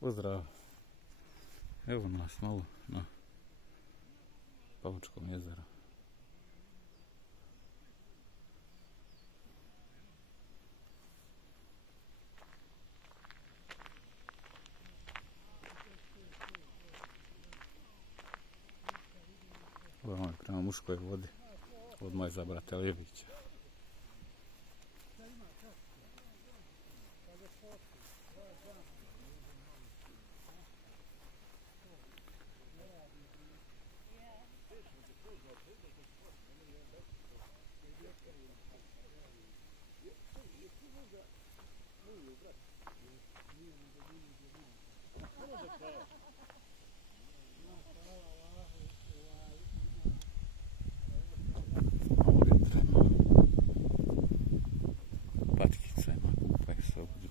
Pozdrav! Evo nas malo na Pavučkom jezeru. Ovo je prema Muškoj vodi od moje za Brateljevića. Patkica ima, kupaju se ovdje.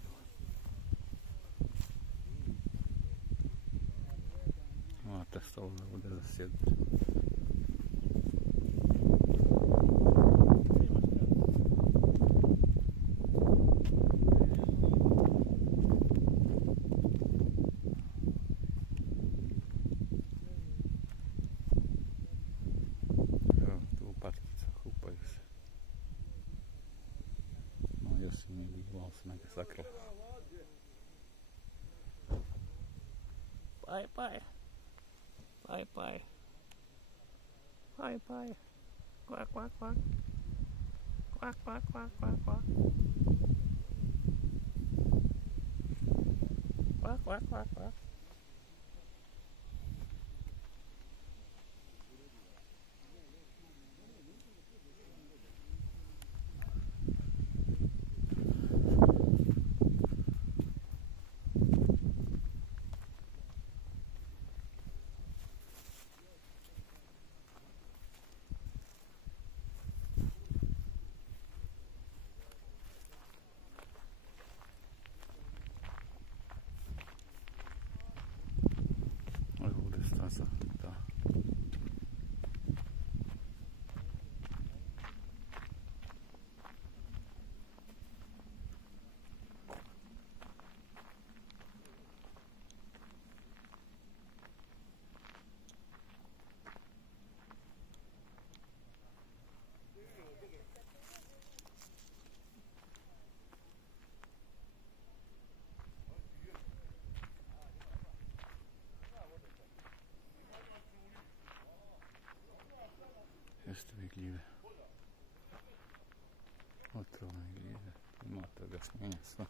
Imate stolove ovdje za sjediti. Evo tu patkica, kupaju se. No još nije bilo, ali se neke sakrila. Paj, paj. Paj, paj. Paj, paj. Kvak, kvak, kvak. Kvak, kvak, kvak, kvak, kvak. Kvak, kvak, kvak, kvak. Staza, da. Jeste vi gljive. Otrovne gljive. Imate objašnjenje sve.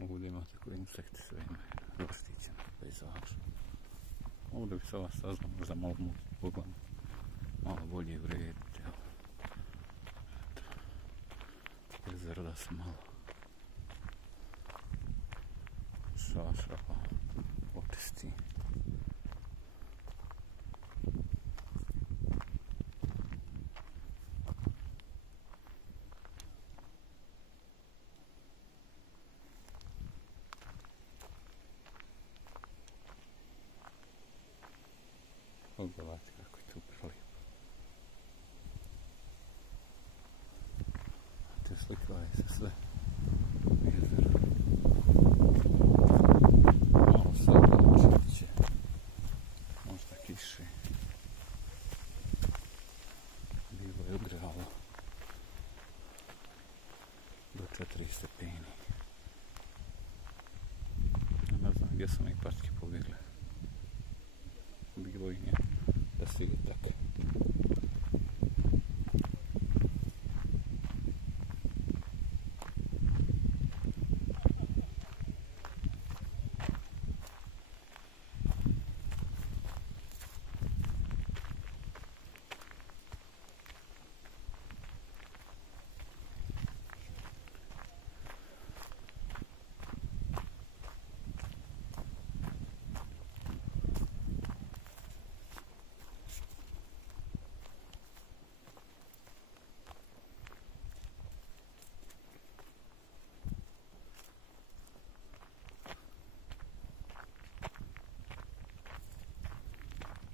Ovdje imate koji insekti sve imaju. Zaštićeno pejzaž. Ovdje bi se ova staza možda malo pogledati, malo bolje urediti. Jezero da se malo šašava, očisti. Pogledajte kako je tu prelijepo. Te slikaju se sve jezero. Malo sad očit će. Možda kiše. Bilo je ugrijalo do 4 stepeni. Ne znam gdje su mi patke pobjegle. Bilo im je da se ide tako.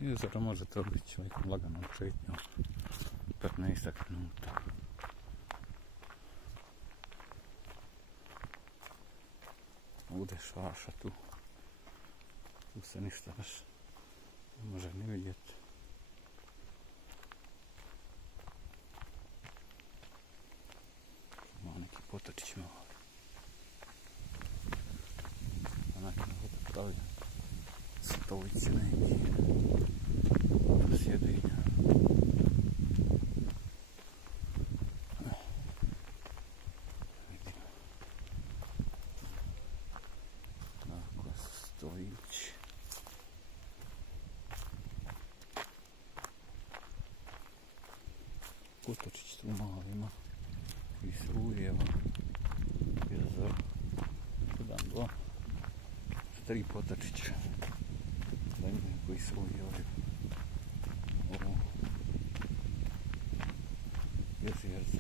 Jezero možete obići nekom laganom šetnjom 15 minuta. Ovdje šaša tu. Tu se ništa baš ne može ni vidjeti. Ima neki potočić mali. Onak je ovdje pravljen. Stolice neki. Sjedinja. Vidimo. Tako stojići. Potočić tu malo ima. I se ujeva. Jezero. 1, 2, 3 potočića. Da imaju koji se ujevaju. Ovo. Jezerce.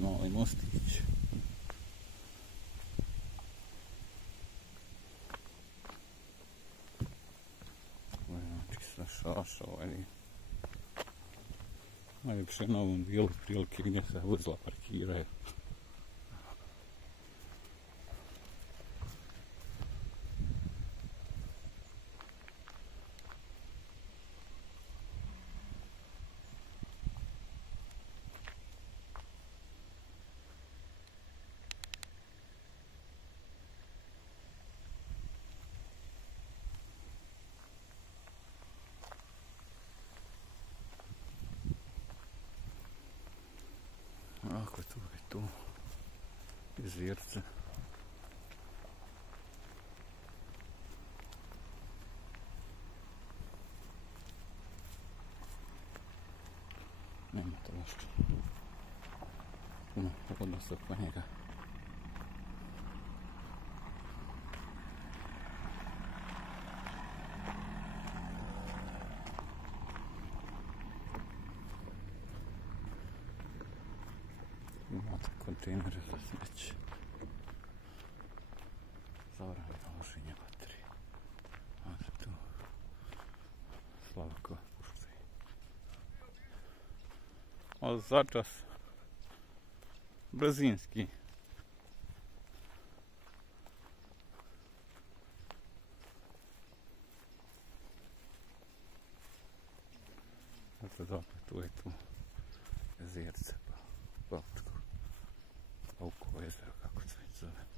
Mali mostić. Znači sa šaša ovaj. Najljepše na ovom dijelu prilike gdje se vozila parkiraju. Ako tu je tu jezerce. Nema to baš puno odnosa oko njega. Imate kontejnere za smeće. Zabranjeno loženje baterije. Imate tu Slavko puštaju. O, začas. Brzinski. Eto dakle, tu je tu jezerce pa Baltiku. Oko jezero, kako se već zove.